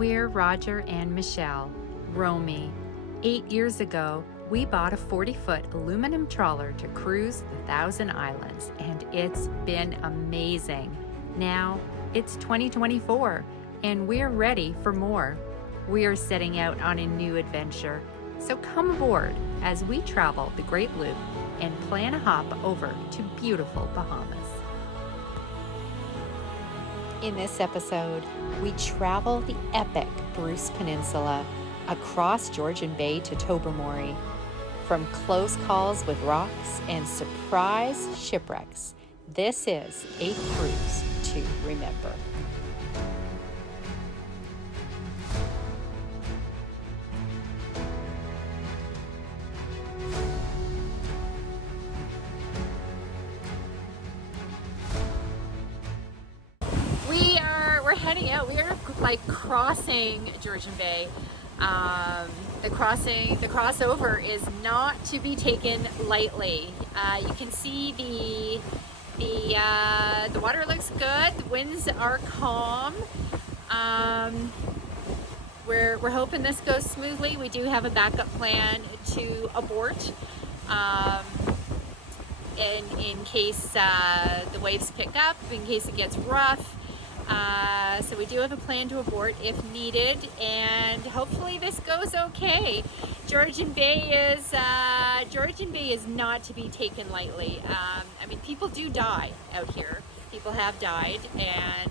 We're Roger and Michelle, Romy. 8 years ago, we bought a 40-foot aluminum trawler to cruise the Thousand Islands, and it's been amazing. Now, it's 2024, and we're ready for more. We are setting out on a new adventure, so come aboard as we travel the Great Loop and plan a hop over to beautiful Bahamas. In this episode, we travel the epic Bruce Peninsula across Georgian Bay to Tobermory. From close calls with rocks and surprise shipwrecks, this is a cruise to remember. We're heading out. We are like crossing Georgian Bay. The crossover is not to be taken lightly. You can see the water looks good. The winds are calm. We're hoping this goes smoothly. We do have a backup plan to abort in case the waves pick up, in case it gets rough. So we do have a plan to abort if needed, and hopefully this goes okay. Georgian Bay is not to be taken lightly. I mean, people do die out here. People have died, and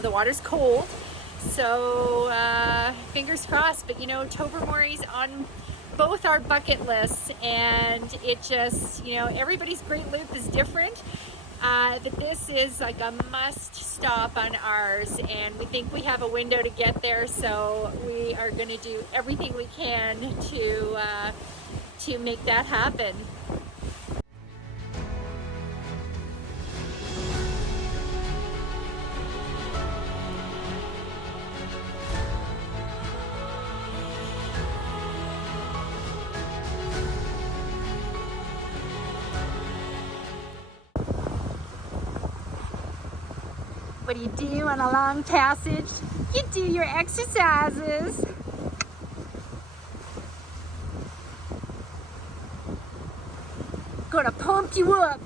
the water's cold. So fingers crossed. But Tobermory's on both our bucket lists, and it just everybody's Great Loop is different. That this is like a must stop on ours, and we think we have a window to get there, so we are going to do everything we can to make that happen. What do you do on a long passage? You do your exercises. Gonna pump you up.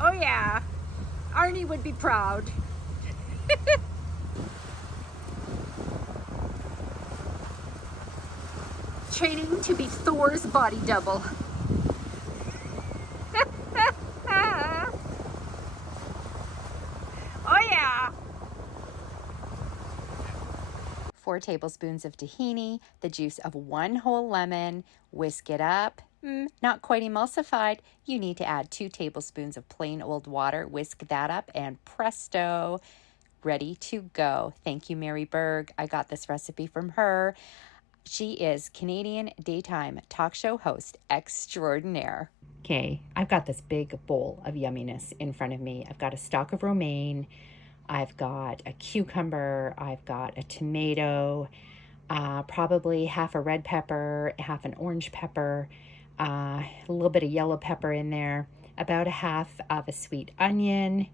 Oh yeah, Arnie would be proud. Training to be Thor's body double. Oh yeah! 4 tablespoons of tahini, the juice of 1 whole lemon, whisk it up. Not quite emulsified. You need to add 2 tablespoons of plain old water, whisk that up, and presto, ready to go. Thank you, Mary Berg. I got this recipe from her. She is Canadian daytime talk show host extraordinaire. Okay, I've got this big bowl of yumminess in front of me. I've got a stalk of romaine. I've got a cucumber. I've got a tomato, probably half a red pepper, half an orange pepper, a little bit of yellow pepper in there, about a half of a sweet onion.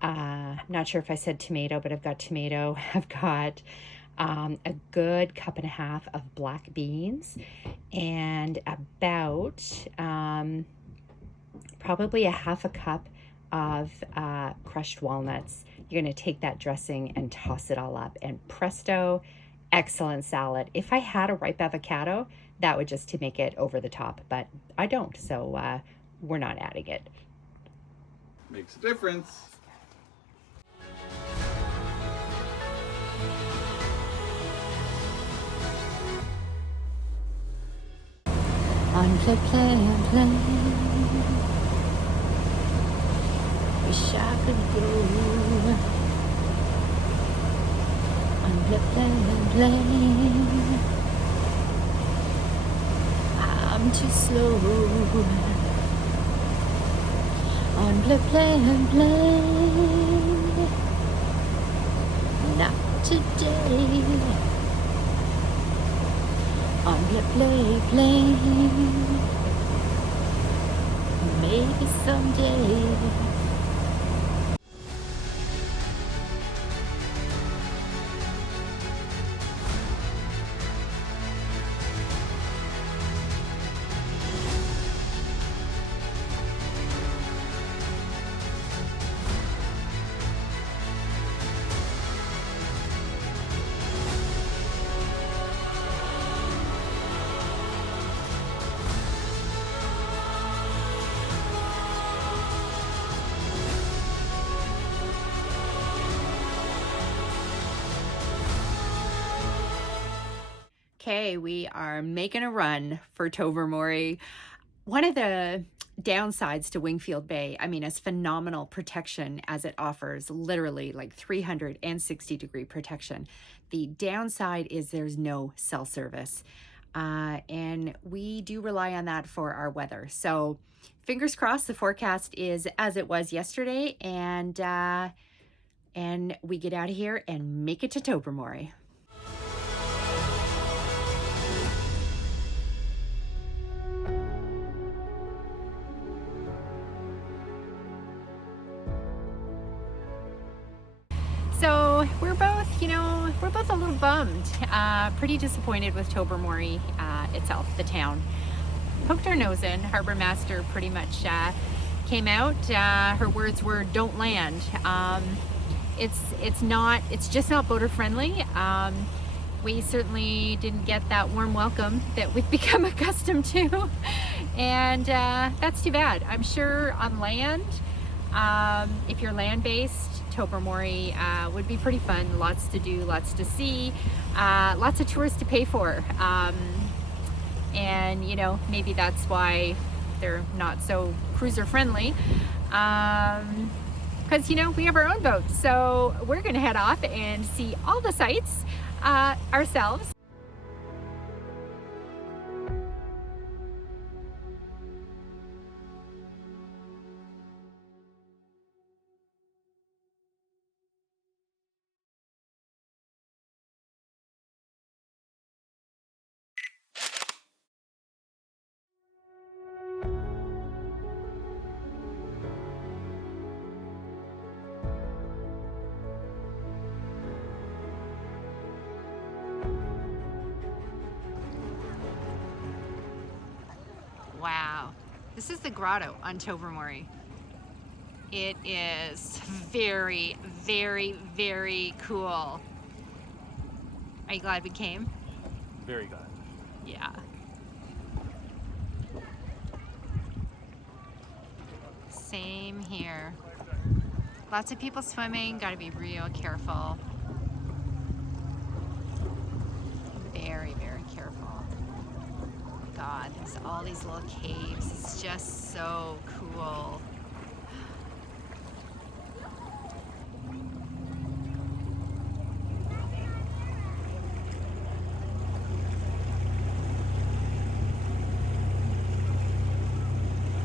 I'm not sure if I said tomato, but I've got tomato. I've got a good cup and a half of black beans, and about probably a half a cup of crushed walnuts. You're going to take that dressing and toss it all up, and presto, excellent salad. If I had a ripe avocado, that would just to make it over the top, but I don't, so we're not adding it. Makes a difference. On play, wish I could go. On play, I'm too slow. On play, not today. On play, maybe someday. Okay, we are making a run for Tobermory. One of the downsides to Wingfield Bay, I mean, as phenomenal protection as it offers, literally like 360-degree protection. The downside is there's no cell service. And we do rely on that for our weather. So fingers crossed the forecast is as it was yesterday, and we get out of here and make it to Tobermory. So we're both a little bummed, pretty disappointed with Tobermory itself, the town. Poked our nose in. Harbor Master pretty much came out. Her words were, "Don't land." It's just not boater friendly. We certainly didn't get that warm welcome that we've become accustomed to, and that's too bad. I'm sure on land, if you're land-based, Tobermory would be pretty fun. Lots to do, lots to see, lots of tours to pay for. And maybe that's why they're not so cruiser friendly. Because we have our own boat. So we're gonna head off and see all the sights ourselves. Wow, this is the Grotto on Tobermory. It is very, very, very cool. Are you glad we came? Very glad. Yeah. Same here. Lots of people swimming, gotta be real careful. Very, very careful. God, there's all these little caves. It's just so cool.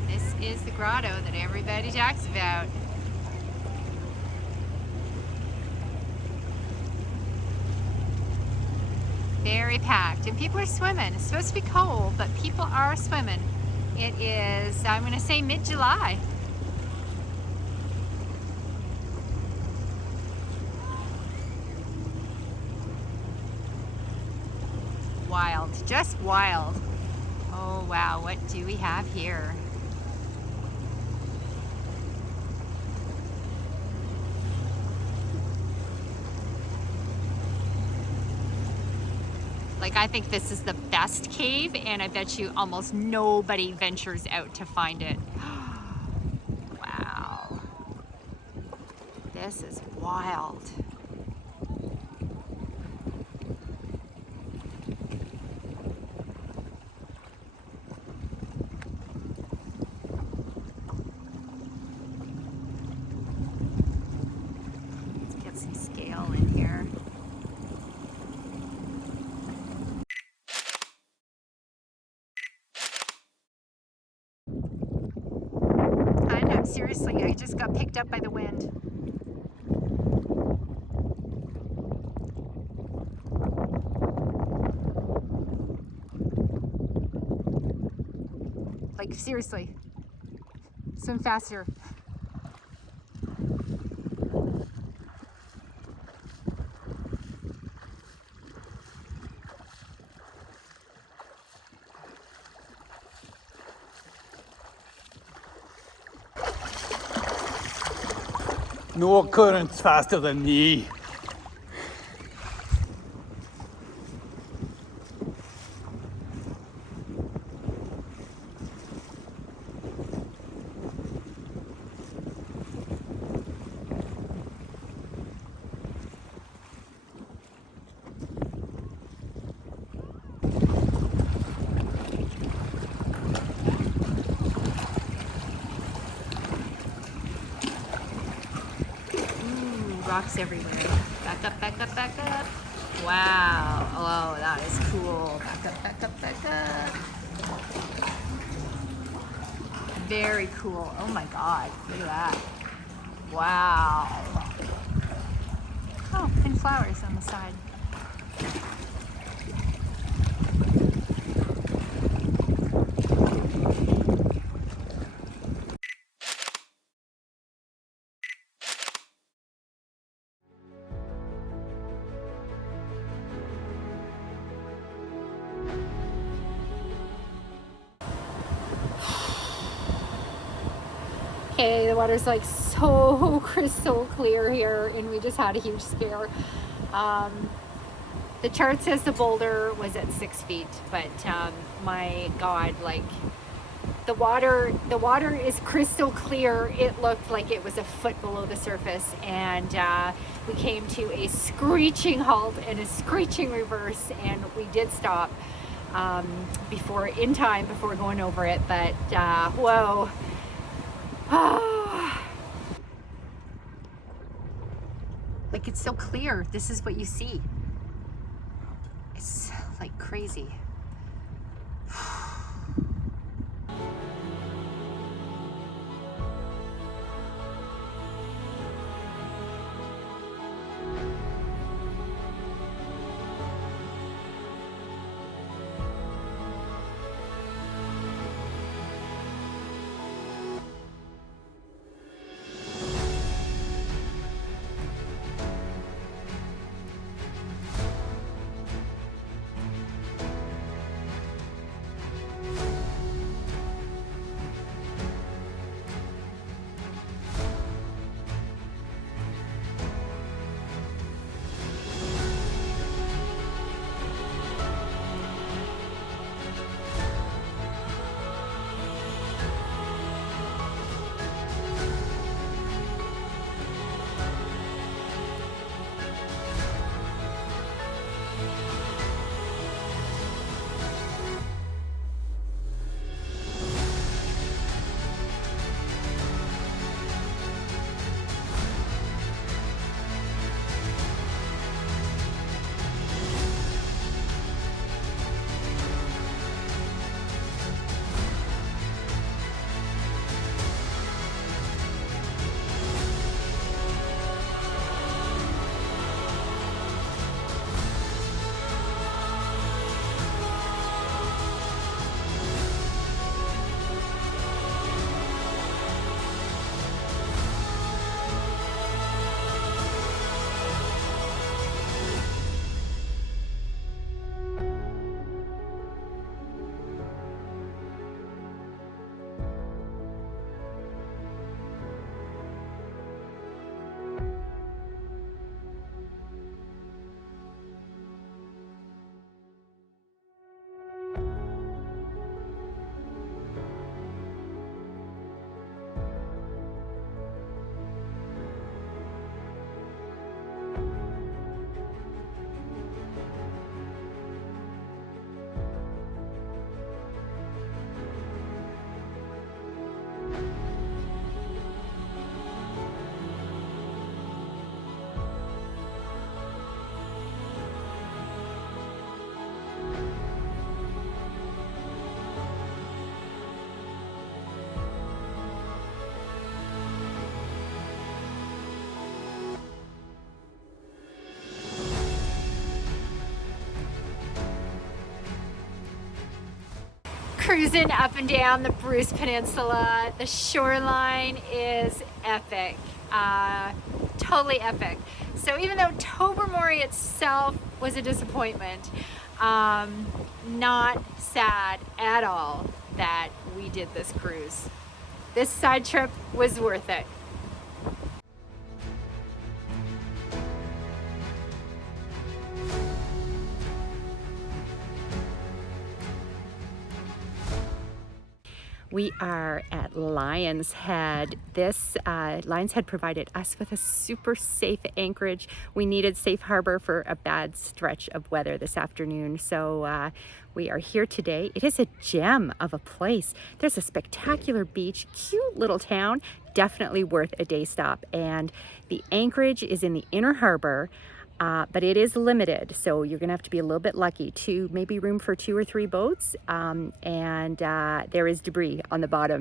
This is the grotto that everybody talks about. Very packed, and people are swimming. It's supposed to be cold, but people are swimming. It is, I'm gonna say, mid-July. Wild, just wild. Oh wow, what do we have here? Like, I think this is the best cave, and I bet you almost nobody ventures out to find it. Wow. This is wild. Let's get some scale in here. Seriously, I just got picked up by the wind. Like, seriously, swim faster. No current's faster than me. rocks everywhere. Back up, back up, back up. Wow. Oh, that is cool. Back up, back up, back up. Very cool. Oh my God. Look at that. Wow. Oh, and flowers on the side. Okay, the water's like so crystal clear here, and we just had a huge scare. The chart says the boulder was at 6 feet, but my God, like the water is crystal clear. It looked like it was a foot below the surface, and we came to a screeching halt and a screeching reverse, and we did stop before going over it. But whoa. Like, it's so clear. This is what you see. It's like crazy. Cruising up and down the Bruce Peninsula. The shoreline is epic, totally epic. So even though Tobermory itself was a disappointment, not sad at all that we did this cruise. This side trip was worth it. We are at Lion's Head. This Lion's Head provided us with a super safe anchorage. We needed safe harbor for a bad stretch of weather this afternoon, so we are here today. It is a gem of a place. There's a spectacular beach, cute little town, definitely worth a day stop. And the anchorage is in the inner harbor. But it is limited, so you're gonna have to be a little bit lucky to maybe room for 2 or 3 boats, and there is debris on the bottom.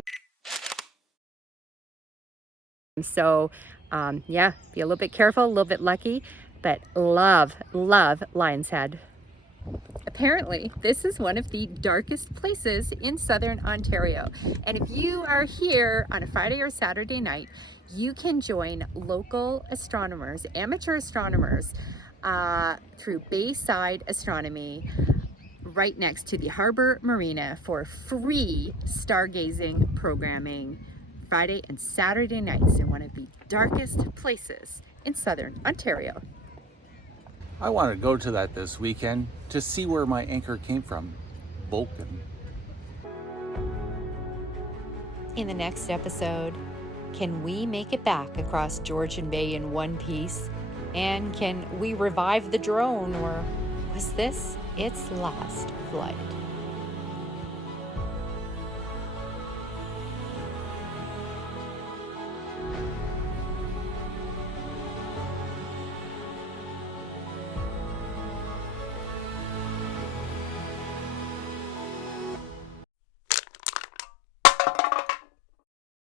So yeah, be a little bit careful, a little bit lucky, but love Lion's Head. Apparently, this is one of the darkest places in southern Ontario. And if you are here on a Friday or Saturday night, you can join local astronomers, amateur astronomers, through Bayside Astronomy right next to the Harbor Marina for free stargazing programming Friday and Saturday nights in one of the darkest places in southern Ontario. I want to go to that this weekend to see where my anchor came from, Vulcan. In the next episode, can we make it back across Georgian Bay in one piece? And can we revive the drone, or was this its last flight?